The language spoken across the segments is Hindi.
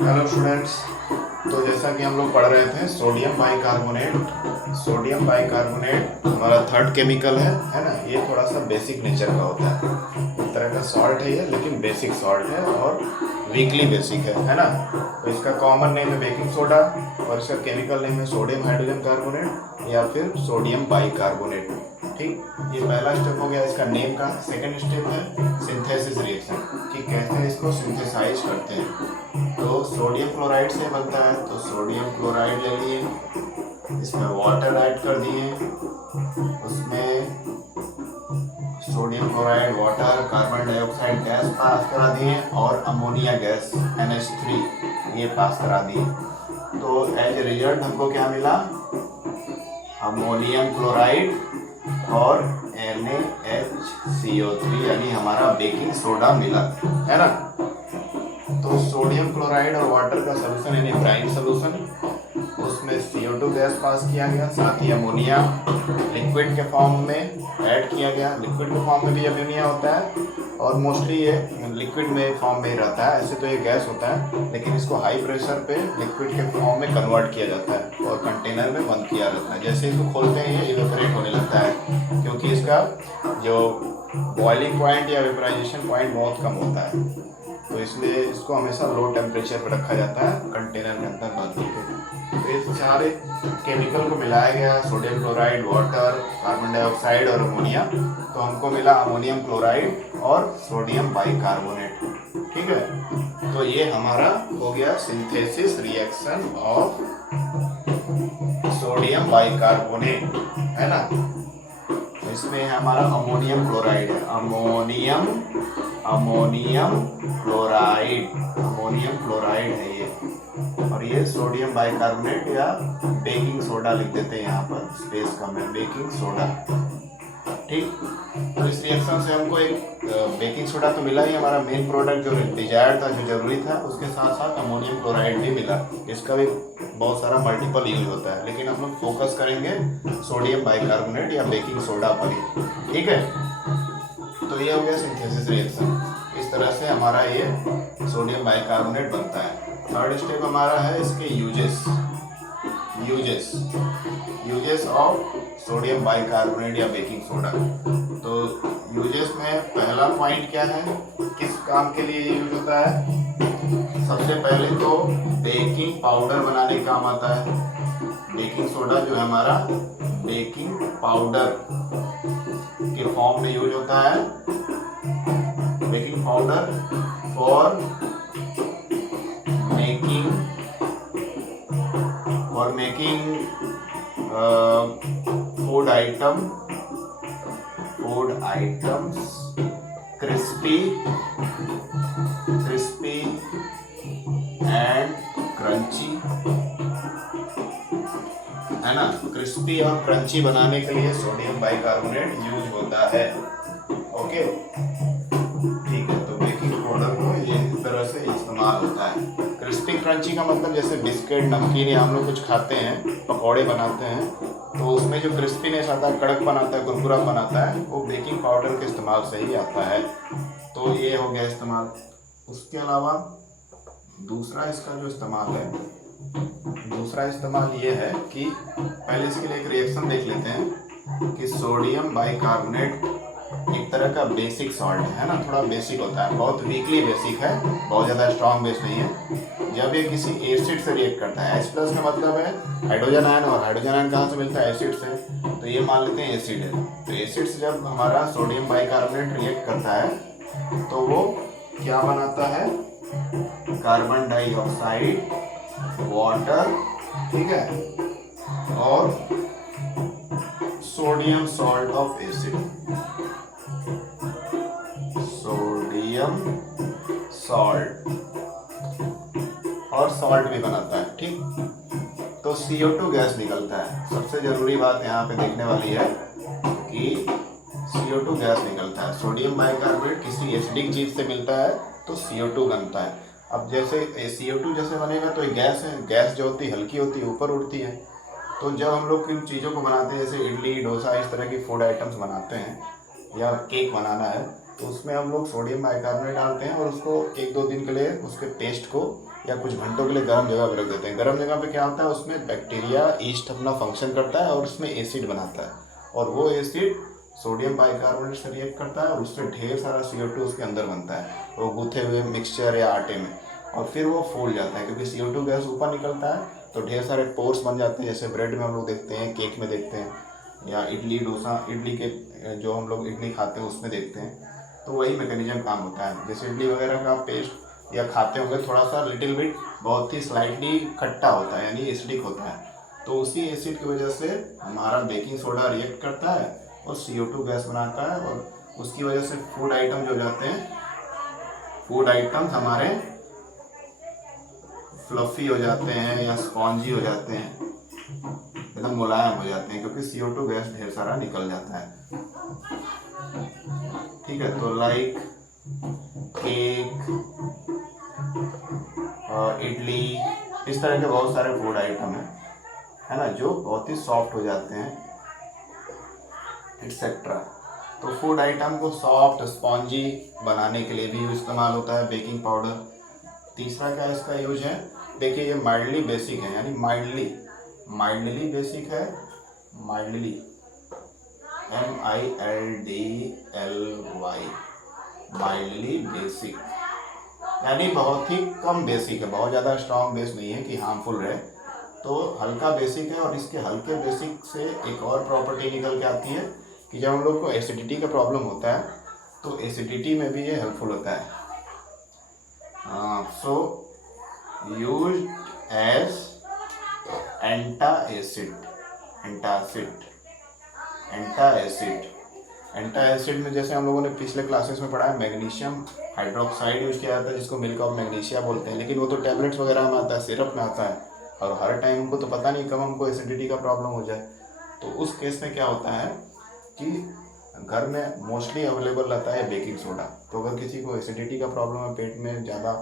Hello students. तो जैसा कि हम लोग पढ़ रहे थे सोडियम बाइकार्बोनेट हमारा थर्ड केमिकल है ना। ये थोड़ा सा बेसिक नेचर का होता है, एक तरह का सॉल्ट है ये, लेकिन बेसिक सॉल्ट है और वीकली बेसिक है ना। तो इसका कॉमन नेम है बेकिंग सोडा और इसका केमिकल नेम है सोडियम हाइड्रोजन कार्बोनेट या फिर सोडियम बाइकार्बोनेट। ठीक, ये पहला स्टेप हो गया इसका नेम का। सेकंड स्टेप है सिंथेसिस रिएक्शन, कि कैसे इसको सिंथेसाइज करते हैं। तो सोडियम क्लोराइड से बनता है, तो सोडियम क्लोराइड ले लिए, इसमें वाटर ऐड कर दिए, उसमें sodium chloride water carbon dioxide gas pass करा दिए और अमोनिया गैस NH3 ये पास करा दिए। तो एज ए रिजल्ट हमको क्या मिला? अमोनियम क्लोराइड और NaHCO3 यानी हमारा बेकिंग सोडा मिला, है ना। तो सोडियम क्लोराइड और वाटर का सोल्यूशन यानी ब्राइन सोल्यूशन, उसमें CO2 गैस पास किया गया, साथ ही अमोनिया लिक्विड के फॉर्म में ऐड किया गया। लिक्विड के फॉर्म में भी अमोनिया होता है और मोस्टली ये लिक्विड में फॉर्म में ही रहता है। ऐसे तो ये गैस होता है, लेकिन इसको हाई प्रेशर पे लिक्विड के फॉर्म में कन्वर्ट किया जाता है और कंटेनर में बंद किया जाता है। जैसे इसको खोलते हैं ये इवेपोरेट होने लगता है, क्योंकि इसका जो बॉइलिंग पॉइंट या वेपराइजेशन पॉइंट बहुत कम होता है। तो इसलिए इसको हमेशा लो टेम्परेचर पर रखा जाता है कंटेनर के अंदर बंद करके। तो इस सारे केमिकल को मिलाया गया, sodium chloride, water, carbon dioxide और अमोनिया, तो हमको मिला अमोनियम क्लोराइड और सोडियम बाइकार्बोनेट। ठीक है, तो ये हमारा हो गया synthesis reaction of sodium bicarbonate, है ना। तो इसमें हमारा अमोनियम क्लोराइड है, अमोनियम क्लोराइड है ये, और ये सोडियम बाइकार्बोनेट या बेकिंग सोडा लिख देते हैं यहाँ पर, स्पेस कम है, बेकिंग सोडा। ठीक, तो इस रिएक्शन से हमको एक बेकिंग सोडा तो मिला ही, हमारा मेन प्रोडक्ट जो डिजायर्ड था, जो जरूरी था, उसके साथ साथ अमोनियम क्लोराइड भी मिला। इसका भी बहुत सारा मल्टीपल यूज होता है, लेकिन हम लोग फोकस करेंगे सोडियम बाइकार्बोनेट या बेकिंग सोडा पर ही। ठीक है, तो ये हो गया सिंथेसिस रिएक्शन। इस तरह से हमारा ये सोडियम बाइकार्बोनेट बनता है। थर्ड स्टेप हमारा है इसके यूजेस ऑफ सोडियम बाइकार्बोनेट या बेकिंग सोडा। तो यूजेस में पहला पॉइंट क्या है, किस काम के लिए यूज होता है? सबसे पहले तो बेकिंग पाउडर बनाने का काम आता है। बेकिंग सोडा जो है हमारा बेकिंग पाउडर के फॉर्म में यूज होता है। Baking powder for making food items crispy and crunchy, है ना। क्रिस्पी और क्रंची बनाने के लिए सोडियम बाइकार्बोनेट यूज होता है। ओके, ठीक है, तो बेकिंग पाउडर को ये इस तरह से इस्तेमाल होता है। क्रिस्पी क्रंची का मतलब जैसे बिस्किट, नमकीन या हम लोग कुछ खाते हैं, पकौड़े बनाते हैं, तो उसमें जो क्रिस्पीनेस आता है, कड़कपन आता है, कुरकुरापन आता है, वो बेकिंग पाउडर के इस्तेमाल से ही आता है। तो ये हो गया इस्तेमाल। उसके अलावा दूसरा इसका जो इस्तेमाल है, दूसरा इस्तेमाल ये है कि पहले इसके लिए एक रिएक्शन देख लेते हैं कि सोडियम बाइकार्बोनेट एक तरह का बेसिक सॉल्ट है ना, थोड़ा बेसिक होता है, बहुत वीकली बेसिक है, बहुत ज़्यादा स्ट्रॉन्ग बेस नहीं है। जब ये किसी एसिड से रिएक्ट करता है, H+ का मतलब है हाइड्रोजन आयन, और हाइड्रोजन आयन कहाँ से मिलता है? एसिड से। तो ये मान लेते हैं एसिड है। तो एसिड से जब हमारा सोडियम बाइकार्बोनेट रिएक्ट करता है तो वो क्या बनाता है? कार्बन डाइऑक्साइड, वाटर, ठीक है, और sodium salt of acid, sodium salt, और सॉल्ट भी बनाता है। ठीक, तो CO2 गैस निकलता है। सबसे जरूरी बात यहाँ पे देखने वाली है कि CO2 गैस निकलता है। सोडियम बाइकार्बोनेट किसी एसिडिक चीज से मिलता है तो CO2 बनता है। अब जैसे CO2 जैसे बनेगा तो एक गैस है, गैस जो होती है हल्की होती है, ऊपर उड़ती है। तो जब हम लोग इन चीज़ों को बनाते हैं, जैसे इडली, डोसा, इस तरह की फूड आइटम्स बनाते हैं, या केक बनाना है, तो उसमें हम लोग सोडियम बाइकार्बोनेट डालते हैं और उसको 1-2 दिन के लिए उसके पेस्ट को या कुछ घंटों के लिए गर्म जगह पर रख देते हैं। गर्म जगह पे क्या होता है, उसमें बैक्टीरिया ईस्ट अपना फंक्शन करता है और उसमें एसिड बनाता है और वो एसिड सोडियम बाइकार्बोनेट से रिएक्ट करता है और उससे ढेर सारा CO2 उसके अंदर बनता है वो गूथे हुए मिक्सचर या आटे में, और फिर वो फूल जाता है क्योंकि CO2 गैस ऊपर निकलता है तो ढेर सारे पोर्स बन जाते हैं, जैसे ब्रेड में हम लोग देखते हैं, केक में देखते हैं, या इडली डोसा, इडली के जो हम लोग इडली खाते हैं उसमें देखते हैं। तो वही मैकेनिज्म काम होता है। जैसे इडली वगैरह का पेस्ट या खाते होंगे, थोड़ा सा लिटिल बिट बहुत ही स्लाइटली खट्टा होता है यानी एसिडिक होता है, तो उसी एसिड की वजह से हमारा बेकिंग सोडा रिएक्ट करता है और CO2 गैस बनाता है और उसकी वजह से फूड आइटम जो जाते हैं, फूड आइटम्स हमारे फ्लफी हो जाते हैं या स्पॉन्जी हो जाते हैं, एकदम मुलायम हो जाते हैं क्योंकि CO2 गैस ढेर सारा निकल जाता है। ठीक है, तो लाइक केक और इडली, इस तरह के बहुत सारे फूड आइटम है ना, जो बहुत ही सॉफ्ट हो जाते हैं एक्सेट्रा। तो फूड आइटम को सॉफ्ट स्पॉन्जी बनाने के लिए भी इस्तेमाल होता है बेकिंग पाउडर। तीसरा क्या इसका यूज है, देखिए ये माइल्डली बेसिक है, यानी माइल्डली बेसिक है, माइल्डली MILDLY, माइल्डली बेसिक यानी बहुत ही कम बेसिक है, बहुत ज़्यादा स्ट्रॉन्ग बेस नहीं है कि हार्मफुल रहे, तो हल्का बेसिक है। और इसके हल्के बेसिक से एक और प्रॉपर्टी निकल के आती है कि जब हम लोग को एसिडिटी का प्रॉब्लम होता है तो एसिडिटी में भी ये हेल्पफुल होता है। सो यूज्ड एज एंटासिड में जैसे हम लोगों ने पिछले क्लासेस में पढ़ा है, मैग्नीशियम हाइड्रोक्साइड यूज किया जाता है जिसको मिल्क ऑफ मैग्नीशिया बोलते हैं, लेकिन वो तो टैबलेट्स वगैरह में आता है, सिरप में आता है, और हर टाइम हमको तो पता नहीं कब हमको एसिडिटी का प्रॉब्लम हो जाए। तो उस केस में क्या होता है कि घर में मोस्टली अवेलेबल रहता है बेकिंग सोडा। तो अगर किसी को एसिडिटी का प्रॉब्लम है, पेट में ज़्यादा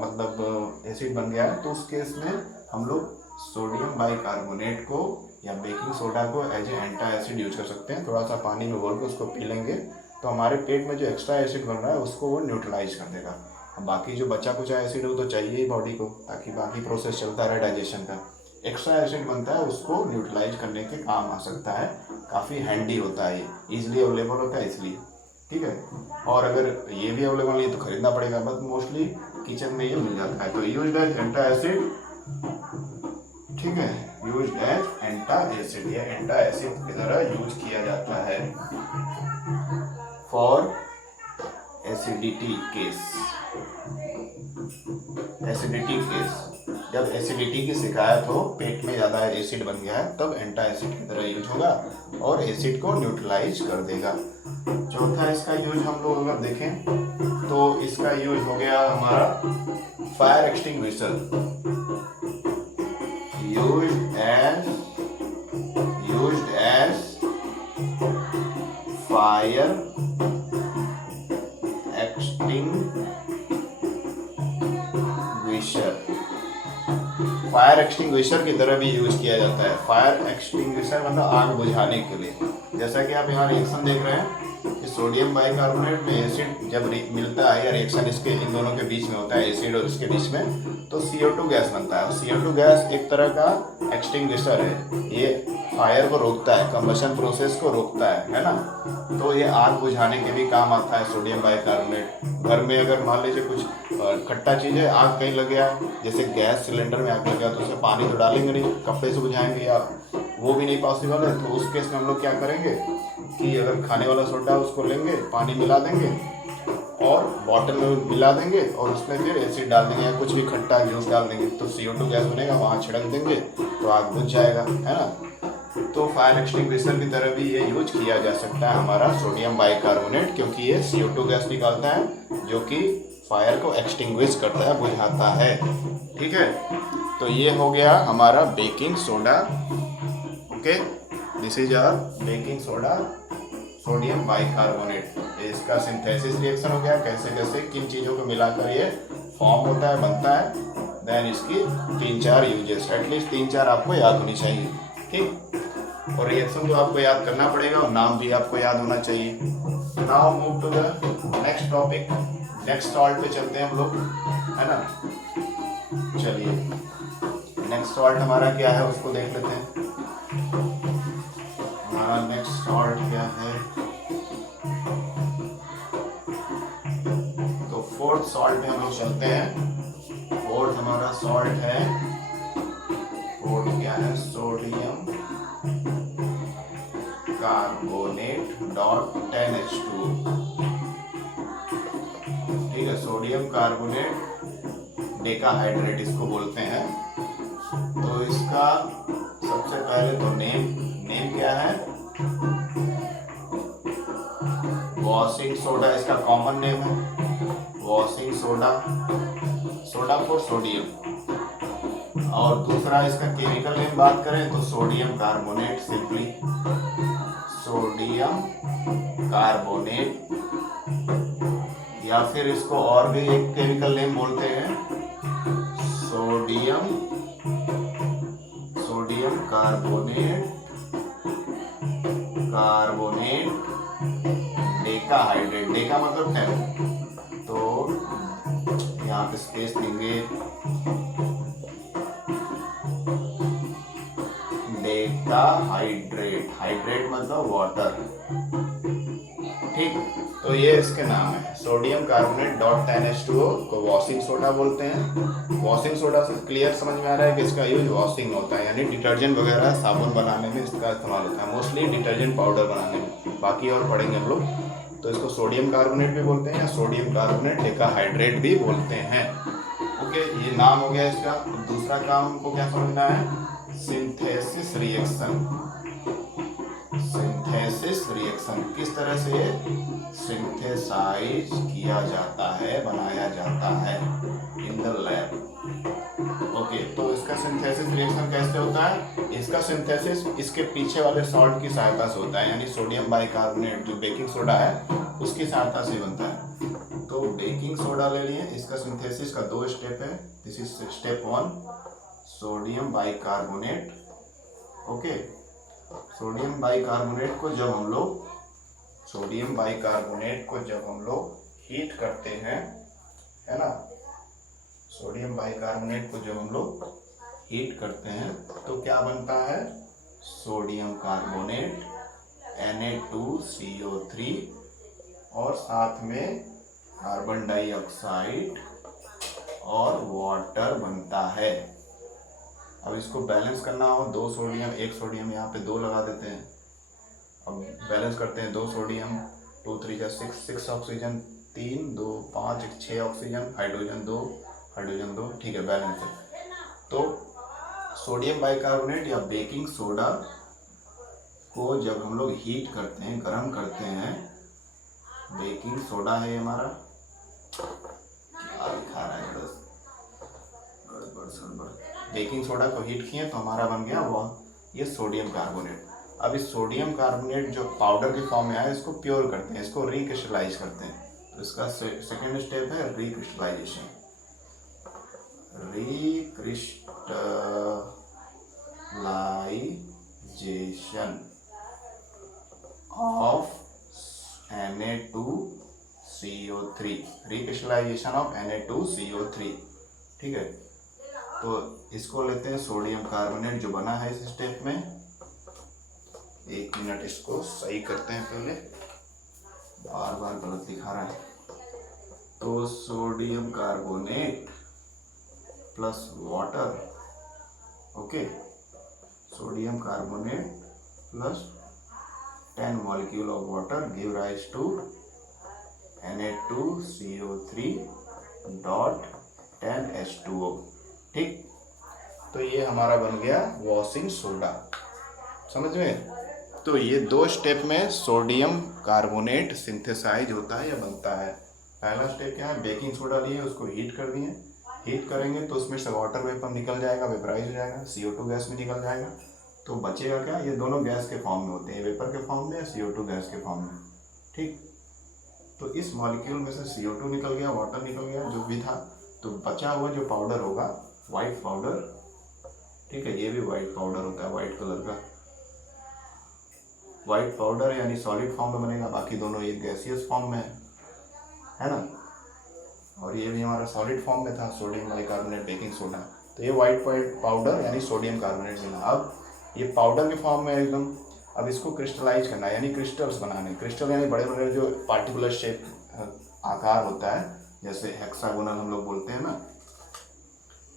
मतलब एसिड बन गया है, तो उस केस में हम लोग सोडियम बाइकार्बोनेट को या बेकिंग सोडा को एज ए एंटासिड यूज कर सकते हैं। थोड़ा सा पानी में घोल के उसको पी लेंगे तो हमारे पेट में जो एक्स्ट्रा एसिड बन रहा है उसको वो न्यूट्रलाइज कर देगा। बाकी जो बचा कुचा एसिड हो तो चाहिए ही बॉडी को, ताकि बाकी प्रोसेस चलता रहे डाइजेशन का। एक्स्ट्रा एसिड बनता है उसको न्यूट्रलाइज करने के काम आ सकता है, काफ़ी हैंडी होता है, ये ईजिली अवेलेबल होता है इसलिए। ठीक है, और अगर ये भी अवेलेबल नहीं तो खरीदना पड़ेगा, बट मोस्टली किचन में ये मिल जाता है। तो यूज्ड एज एंटासिड, ठीक है, यूज्ड एज एंटासिड, ये एंटासिड की तरह यूज किया जाता है फॉर एसिडिटी केस। जब एसिडिटी की शिकायत हो, पेट में ज़्यादा एसिड बन गया है, तब एंटासिड की तरह यूज होगा और एसिड को न्यूट्रलाइज कर देगा। चौथा इसका यूज हम लोग अगर देखें तो इसका यूज हो गया हमारा fire extinguisher, used as fire extinguisher की तरह भी यूज किया जाता है। फायर एक्सटिंग्विशर मतलब आग बुझाने के लिए। जैसा कि आप यहाँ रिएक्शन देख रहे हैं कि सोडियम बाइकार्बोनेट में एसिड जब मिलता है या रिएक्शन इसके इन दोनों के बीच में होता है, एसिड और इसके बीच में, तो CO2 गैस बनता है। CO2 गैस एक तरह का एक्सटिंग्विशर है, ये फायर को रोकता है, कंबशन प्रोसेस को रोकता है ना। तो ये आग बुझाने के भी काम आता है सोडियम बाइकार्बोनेट। घर में अगर मान लीजिए कुछ खट्टा चीज़ है, आग कहीं लग गया, जैसे गैस सिलेंडर में आग लग गया, तो उसमें पानी तो डालेंगे नहीं, कपड़े से बुझाएंगे या वो भी नहीं पॉसिबल है। तो उस केस में हम लोग क्या करेंगे कि अगर खाने वाला सोडा उसको लेंगे, पानी मिला देंगे और बॉटल में मिला देंगे और उसमें फिर एसिड डाल देंगे या कुछ भी खट्टा जूस डाल देंगे, तो CO2 गैस बनेगा, वहाँ छिड़क देंगे तो आग बुझ जाएगा, है ना। तो फायर एक्सटिंग्विशर की तरह भी ये यूज किया जा सकता है हमारा सोडियम बाइकार्बोनेट, क्योंकि ये CO2 गैस निकालता है जो कि फायर को एक्सटिंग्विश करता है, बुझाता है। ठीक है, तो ये हो गया हमारा baking soda. Okay, this is our baking soda, sodium bicarbonate. इसका सिंथेसिस रिएक्शन हो गया, कैसे कैसे किन चीज़ों को मिलाकर ये फॉर्म होता है, बनता है। देन इसकी 3-4 यूजेस, एटलीस्ट 3-4 आपको याद होनी चाहिए। ठीक, और रिएक्शन तो आपको याद करना पड़ेगा और नाम भी आपको याद होना चाहिए। Now move to the next topic, next salt पे चलते हैं हम लोग, है ना। चलिए नेक्स्ट सॉल्ट हमारा क्या है उसको देख लेते हैं। हमारा नेक्स्ट सॉल्ट क्या है, तो फोर्थ सॉल्ट पे हम लोग चलते हैं। फोर्थ हमारा सॉल्ट है, फोर्थ क्या है, सोडियम कार्बोनेट डॉट 10H2O। ठीक है, सोडियम कार्बोनेट डेकाहाइड्रेट इसको बोलते हैं। तो इसका सबसे पहले तो नेम क्या है, वॉशिंग सोडा इसका कॉमन नेम है, washing soda, soda for sodium. और दूसरा इसका केमिकल नेम बात करें तो sodium carbonate, simply sodium carbonate, या फिर इसको और भी एक केमिकल नेम बोलते हैं, सोडियम कार्बोनेट डेकाहाइड्रेट। डेका मतलब 10, तो यहाँ पे स्पेस देंगे, डेकाहाइड्रेट, हाइड्रेट मतलब वाटर। ठीक, तो ये इसके नाम है, सोडियम कार्बोनेट डॉट 10H2O को वॉशिंग सोडा बोलते हैं। वॉशिंग सोडा से क्लियर समझ में आ रहा है कि इसका यूज वॉशिंग होता है, यानी डिटर्जेंट वगैरह साबुन बनाने में इसका इस्तेमाल होता है, मोस्टली डिटर्जेंट पाउडर बनाने में, बाकी और पढ़ेंगे हम लोग। तो इसको सोडियम कार्बोनेट भी बोलते हैं या सोडियम कार्बोनेट डेकाहाइड्रेट भी बोलते हैं। ओके, ये नाम हो गया इसका। दूसरा काम हमको क्या समझना है, सिंथेसिस रिएक्शन। सिंथेसिस रिएक्शन किस तरह से सिंथेसाइज किया जाता है, बनाया जाता है इन द लैब। ओके, तो इसका सिंथेसिस रिएक्शन कैसे होता है, इसका सिंथेसिस इसके पीछे वाले सॉल्ट की सहायता से होता है, यानी सोडियम बाइकार्बोनेट जो बेकिंग सोडा है उसकी सहायता से बनता है। तो बेकिंग सोडा ले लिए, इसका सिंथेसिस का 2 स्टेप है। This is step 1, sodium bicarbonate. Okay, sodium bicarbonate को जब हम लोग हीट करते हैं, है ना, सोडियम बाइकार्बोनेट को जब हम लोग हीट करते हैं तो क्या बनता है, सोडियम कार्बोनेट Na2CO3 और साथ में कार्बन डाइऑक्साइड और वाटर बनता है। अब इसको बैलेंस करना हो, 2 सोडियम 1 सोडियम, यहाँ पे 2 लगा देते हैं। अब बैलेंस करते हैं, 2 सोडियम 2 3 जा 6 ऑक्सीजन, 3 2 5 6 ऑक्सीजन, हाइड्रोजन 2, ठीक है, बैलेंस है। तो सोडियम बाइकार्बोनेट या बेकिंग सोडा को जब हम लोग हीट करते हैं, गर्म करते हैं, बेकिंग सोडा है हमारा, क्या लिखा रहा है, बेकिंग सोडा को हीट किए तो हमारा बन गया वह ये सोडियम कार्बोनेट। अब इस सोडियम कार्बोनेट जो पाउडर के फॉर्म में आया, इसको प्योर करते हैं, इसको रिक्रिस्टलाइज करते हैं। तो इसका सेकेंड स्टेप है recrystallisation. Recrystallisation of Na2CO3, recrystallisation of Na2CO3, ठीक है। तो इसको लेते हैं सोडियम कार्बोनेट जो बना है इस स्टेप में। 1 मिनट इसको सही करते हैं, पहले बार बार गलत दिखा रहा है। तो sodium carbonate plus water, okay, sodium carbonate plus 10 molecule of water give rise to Na2CO3 dot 10H2O, ठीक। तो ये हमारा बन गया वॉशिंग सोडा, समझ में। तो ये 2 स्टेप में सोडियम कार्बोनेट सिंथेसाइज होता है या बनता है। पहला स्टेप क्या है, बेकिंग सोडा लिए, उसको हीट कर दिए, हीट करेंगे तो उसमें से वाटर वेपर निकल जाएगा, वेपराइज हो जाएगा, CO2 गैस में निकल जाएगा। तो बचेगा क्या, ये दोनों गैस के फॉर्म में होते हैं, वेपर के फॉर्म में या CO2 गैस के फॉर्म में, ठीक। तो इस मॉलिक्यूल में से CO2 निकल गया, वाटर निकल गया, जो भी था। तो बचा हुआ जो पाउडर होगा, वाइट पाउडर, ठीक है, ये भी वाइट पाउडर होता है, वाइट कलर का वाइट पाउडर, यानी सॉलिड फॉर्म में बनेगा, बाकी दोनों एक गैसियस फॉर्म में है। है ना। और ये भी हमारा सॉलिड फॉर्म में था, सोडियम बाइकार्बोनेट बेकिंग सोडा। तो ये वाइट पाउडर यानी सोडियम कार्बोनेट मिला। अब ये पाउडर के फॉर्म में एकदम, अब इसको क्रिस्टलाइज करना है यानी क्रिस्टल्स बनाने। क्रिस्टल यानी बड़े बड़े जो पार्टिकुलर शेप आकार होता है, जैसे हेक्सागोनल हम लोग बोलते हैं ना,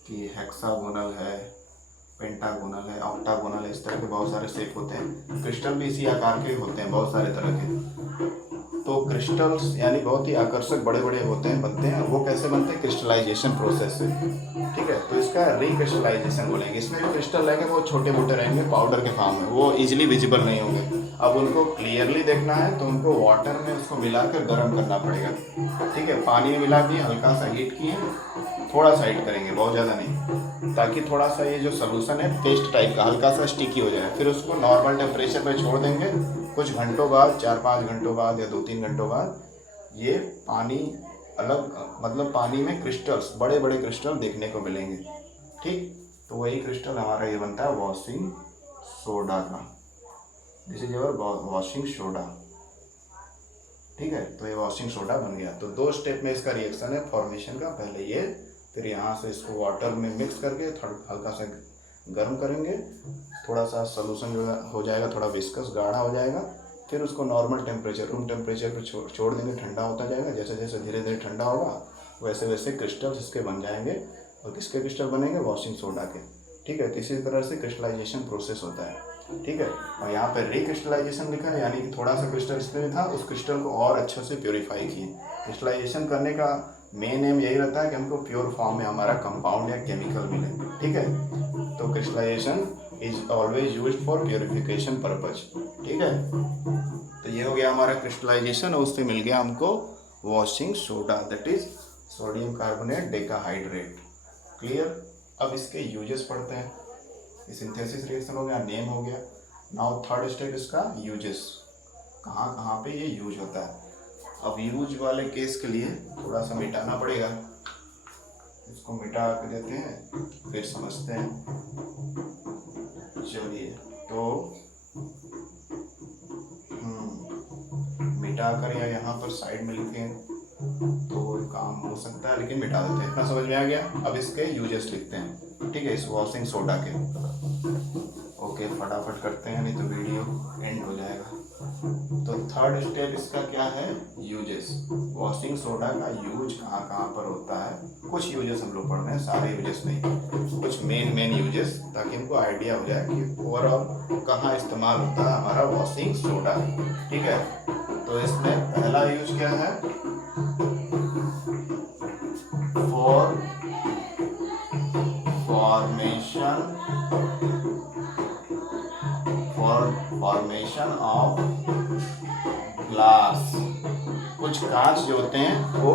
कि हेक्सागोनल है, पेंटागोनल है, ऑक्टागोनल है, इस तरह के बहुत सारे शेप होते हैं। क्रिस्टल भी इसी आकार के होते हैं, बहुत सारे तरह के। तो क्रिस्टल्स यानी बहुत ही आकर्षक बड़े बड़े होते हैं, बनते हैं। वो कैसे बनते हैं? क्रिस्टलाइजेशन प्रोसेस से, ठीक है। तो इसका रिक्रिस्टलाइजेशन बोलेंगे। इसमें जो क्रिस्टल रहेंगे वो छोटे मोटे रहेंगे, पाउडर के फॉर्म में, वो इजीली विजिबल नहीं होंगे। अब उनको क्लियरली देखना है तो उनको वाटर में उसको मिलाकर गर्म करना पड़ेगा, ठीक है। पानी में मिला दिए, हल्का सा हीट किए, थोड़ा सा हीट करेंगे, बहुत ज़्यादा नहीं, ताकि थोड़ा सा ये जो सोल्यूशन है पेस्ट टाइप का हल्का सा स्टिकी हो जाए। फिर उसको नॉर्मल टेम्परेचर पे छोड़ देंगे। कुछ घंटों बाद, 4-5 घंटों बाद या 2-3 घंटों बाद ये पानी अलग, मतलब पानी में क्रिस्टल्स, बड़े बड़े क्रिस्टल देखने को मिलेंगे, ठीक। तो वही क्रिस्टल हमारा ये बनता है वॉशिंग सोडा का। This is your washing soda, ठीक है। तो ये वॉशिंग सोडा बन गया। तो 2 स्टेप में इसका रिएक्शन है फॉर्मेशन का। पहले ये, फिर यहाँ से इसको वाटर में मिक्स करके हल्का सा गर्म करेंगे, थोड़ा सा सोल्यूशन जो हो जाएगा, थोड़ा विस्कस गाढ़ा हो जाएगा। फिर उसको नॉर्मल टेम्परेचर, रूम टेम्परेचर पर छोड़ देंगे, ठंडा होता जाएगा। जैसे जैसे धीरे धीरे ठंडा होगा वैसे वैसे क्रिस्टल्स इसके बन जाएंगे। और किसके क्रिस्टल बनेंगे? वॉशिंग सोडा के, ठीक है। तो इसी तरह से क्रिस्टलाइजेशन प्रोसेस होता है, ठीक है। और यहाँ पर रिक्रिस्टलाइजेशन लिखा है, यानी कि थोड़ा सा क्रिस्टल इसमें था, उस क्रिस्टल को और अच्छे से प्योरीफाई किए। क्रिस्टलाइजेशन करने का मेन एम यही रहता है कि हमको प्योर फॉर्म में हमारा कंपाउंड या केमिकल मिले, ठीक है। तो crystallisation is always used for purification purpose, ठीक है। तो ये हो गया हमारा क्रिस्टलाइजेशन, और उससे मिल गया हमको washing soda, that is sodium carbonate decahydrate. Clear. अब इसके यूजेस पढ़ते हैं। सिंथेसिस रिएक्शन हो गया, नेम हो गया। नाउ थर्ड स्टेप इसका यूजेस, कहाँ कहाँ पे ये यूज होता है। अब यूज वाले केस के लिए थोड़ा सा मिटाना पड़ेगा, इसको मिटा के देते हैं, फिर समझते हैं। चलिए, तो मिटा कर या यहाँ पर साइड में लिखें तो काम हो सकता है, लेकिन मिटा देते हैं। इतना समझ में आ गया। अब इसके यूजेस लिखते हैं, ठीक है, इस वॉशिंग सोडा के। ओके, फटाफट करते हैं, नहीं तो वीडियो एंड हो जाएगा। तो थर्ड स्टेप इसका क्या है? यूजेस। वॉशिंग सोडा का यूज कहाँ कहाँ पर होता है। कुछ यूजेस हम लोग पढ़ रहे हैं, सारे यूजेस नहीं, कुछ मेन यूजेस, ताकि इनको आइडिया हो जाए कि ओवरऑल कहाँ इस्तेमाल होता है हमारा वॉशिंग सोडा, ठीक है। तो इसमें पहला यूज क्या है? For formation of glass. कुछ कांच जो होते हैं वो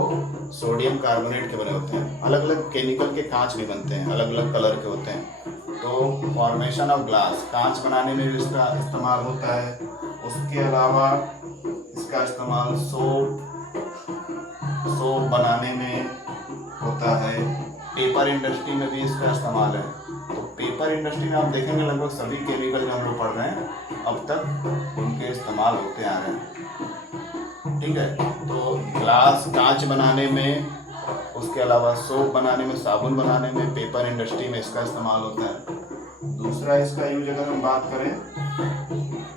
सोडियम कार्बोनेट के बने होते हैं। अलग अलग केमिकल के कांच भी बनते हैं, अलग अलग कलर के होते हैं। तो फॉर्मेशन ऑफ ग्लास, कांच बनाने में भी इसका इस्तेमाल होता है। उसके अलावा इसका इस्तेमाल सोप बनाने में होता है। पेपर इंडस्ट्री में भी इसका इस्तेमाल है। तो पेपर इंडस्ट्री में आप देखेंगे लगभग सभी केमिकल जो हम लोग पढ़ रहे हैं अब तक उनके इस्तेमाल होते आ रहे हैं, ठीक है। तो ग्लास, कांच बनाने में, उसके अलावा सोप बनाने में, साबुन बनाने में, पेपर इंडस्ट्री में इसका इस्तेमाल होता है। दूसरा इसका यूज अगर हम बात करें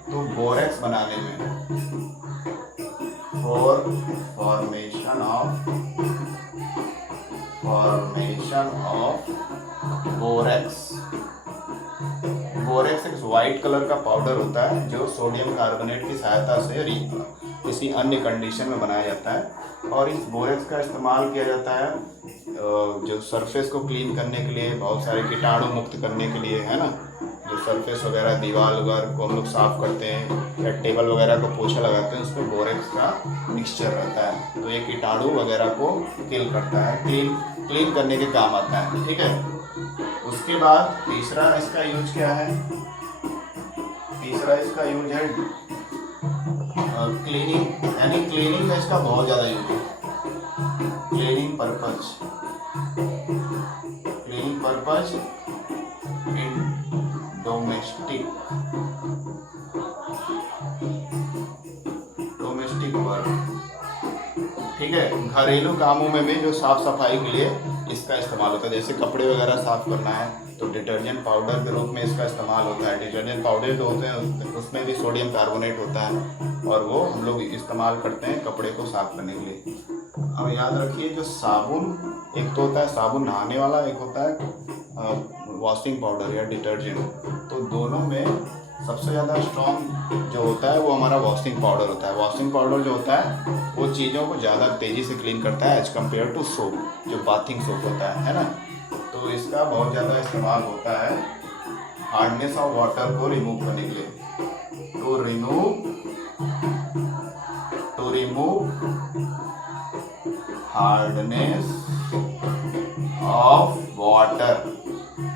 तो बोरेक्स बनाने में, for formation of borax. Borax एक वाइट कलर का पाउडर होता है जो सोडियम कार्बोनेट की सहायता से किसी अन्य कंडीशन में बनाया जाता है। और इस बोरेक्स का इस्तेमाल किया जाता है जो सरफेस को क्लीन करने के लिए, बहुत सारे कीटाणु मुक्त करने के लिए, है ना। जो सरफेस वगैरह, दीवार वगैरह को हम लोग साफ करते हैं या टेबल वगैरह को पोछा लगाते हैं, उसमें बोरेक्स का मिक्सचर रहता है। तो ये कीटाणु वगैरह को किल करता है, क्लीन करने के काम आता है, ठीक है। उसके बाद तीसरा इसका यूज क्या है? तीसरा इसका यूज है क्लीनिंग, यानी क्लीनिंग में इसका बहुत ज़्यादा यूज है। Cleaning purpose in domestic work, ठीक है। घरेलू कामों में भी जो साफ सफाई के लिए इसका इस्तेमाल होता है, जैसे कपड़े वगैरह साफ करना है तो डिटर्जेंट पाउडर के रूप में इसका इस्तेमाल होता है। डिटर्जेंट पाउडर जो होते हैं उसमें भी सोडियम कार्बोनेट होता है और वो हम लोग इस्तेमाल करते हैं कपड़े को साफ करने के लिए। अब याद रखिए जो साबुन, एक तो होता है साबुन नहाने वाला, एक होता है वॉशिंग पाउडर या डिटर्जेंट। तो दोनों में सबसे ज़्यादा स्ट्रॉन्ग जो होता है वो हमारा वॉशिंग पाउडर होता है। वॉशिंग पाउडर जो होता है वो चीज़ों को ज़्यादा तेज़ी से क्लीन करता है एज कम्पेयर टू सोप, जो बाथिंग सोप होता है ना। तो इसका बहुत ज़्यादा इस्तेमाल होता है हार्डनेस ऑफ वाटर को रिमूव करने के लिए। To remove hardness of water,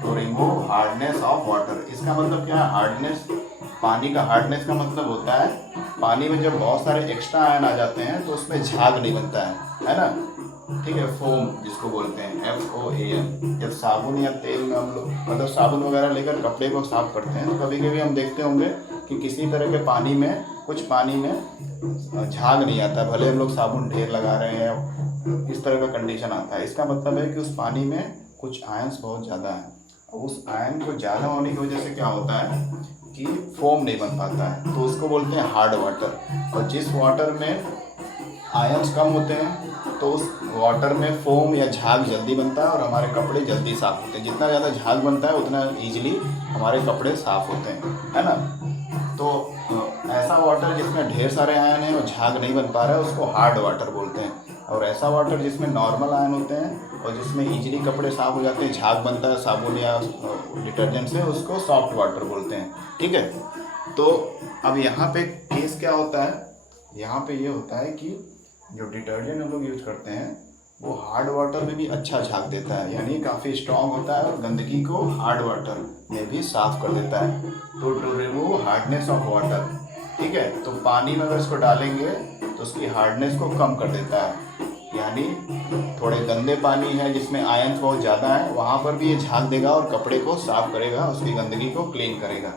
to remove hardness of water. इसका मतलब क्या है? हार्डनेस, पानी का हार्डनेस का मतलब होता है पानी में जब बहुत सारे एक्स्ट्रा आयन आ जाते हैं तो उसमें झाग नहीं बनता है ना। ठीक है, फोम जिसको बोलते हैं FOAM। जब साबुन या तेल में हम लोग मतलब साबुन वगैरह लेकर कपड़े को साफ करते हैं तो कभी कभी हम देखते होंगे कि किसी तरह के पानी में, कुछ पानी में झाग नहीं आता, भले हम लोग साबुन ढेर लगा रहे हैं, इस तरह का कंडीशन आता है। इसका मतलब है कि उस पानी में कुछ आयंस बहुत ज़्यादा हैं। उस आयन को ज़्यादा होने की वजह से क्या होता है कि फोम नहीं बन पाता है, तो उसको बोलते हैं हार्ड वाटर। और जिस वाटर में आयंस कम होते हैं तो उस वाटर में फोम या झाग जल्दी बनता है और हमारे कपड़े जल्दी साफ होते हैं। जितना ज़्यादा झाग बनता है उतना ईजिली हमारे कपड़े साफ होते हैं, है ना। तो ऐसा वाटर जिसमें ढेर सारे आयन हैं और झाग नहीं बन पा रहा है उसको हार्ड वाटर बोलते हैं। और ऐसा वाटर जिसमें नॉर्मल आयन होते हैं और जिसमें ईजिली कपड़े साफ हो जाते हैं, झाग बनता है साबुन या डिटर्जेंट से, उसको सॉफ्ट वाटर बोलते हैं। ठीक है, तो अब यहाँ पे केस क्या होता है, यहाँ पे ये होता है कि जो डिटर्जेंट हम लोग यूज करते हैं वो हार्ड वाटर में भी अच्छा झाग देता है, यानी काफ़ी स्ट्रॉन्ग होता है और गंदगी को हार्ड वाटर में भी साफ कर देता है। तो to remove hardness of water, ठीक है, तो पानी में अगर इसको डालेंगे तो उसकी हार्डनेस को कम कर देता है। यानी थोड़े गंदे पानी है जिसमें आयंस बहुत ज़्यादा है, वहाँ पर भी ये झाग देगा और कपड़े को साफ करेगा, उसकी गंदगी को क्लीन करेगा।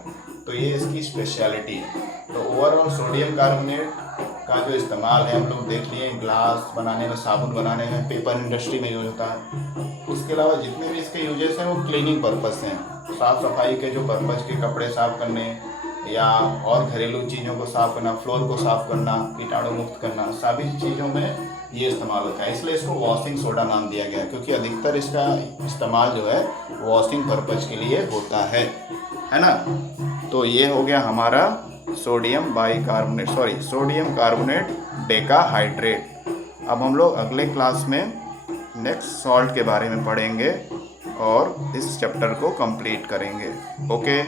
तो ये इसकी स्पेशलिटी है। तो ओवरऑल सोडियम कार्बोनेट का जो इस्तेमाल है हम लोग देख लिए, ग्लास बनाने में, साबुन बनाने में, पेपर इंडस्ट्री में यूज होता है। उसके अलावा जितने भी इसके यूजेस हैं वो क्लीनिंग पर्पस हैं, साफ़ सफाई के जो पर्पज़ के, कपड़े साफ करने या और घरेलू चीज़ों को साफ करना, फ्लोर को साफ करना, कीटाणु मुक्त करना, सभी चीज़ों में ये इस्तेमाल होता है। इसलिए इसको वॉशिंग सोडा नाम दिया गया है, क्योंकि अधिकतर इसका इस्तेमाल जो है वॉशिंग पर्पज़ के लिए होता है ना। तो ये हो गया हमारा सोडियम कार्बोनेट डेकाहाइड्रेट। अब हम लोग अगले क्लास में नेक्स्ट सॉल्ट के बारे में पढ़ेंगे और इस चैप्टर को कंप्लीट करेंगे। ओके।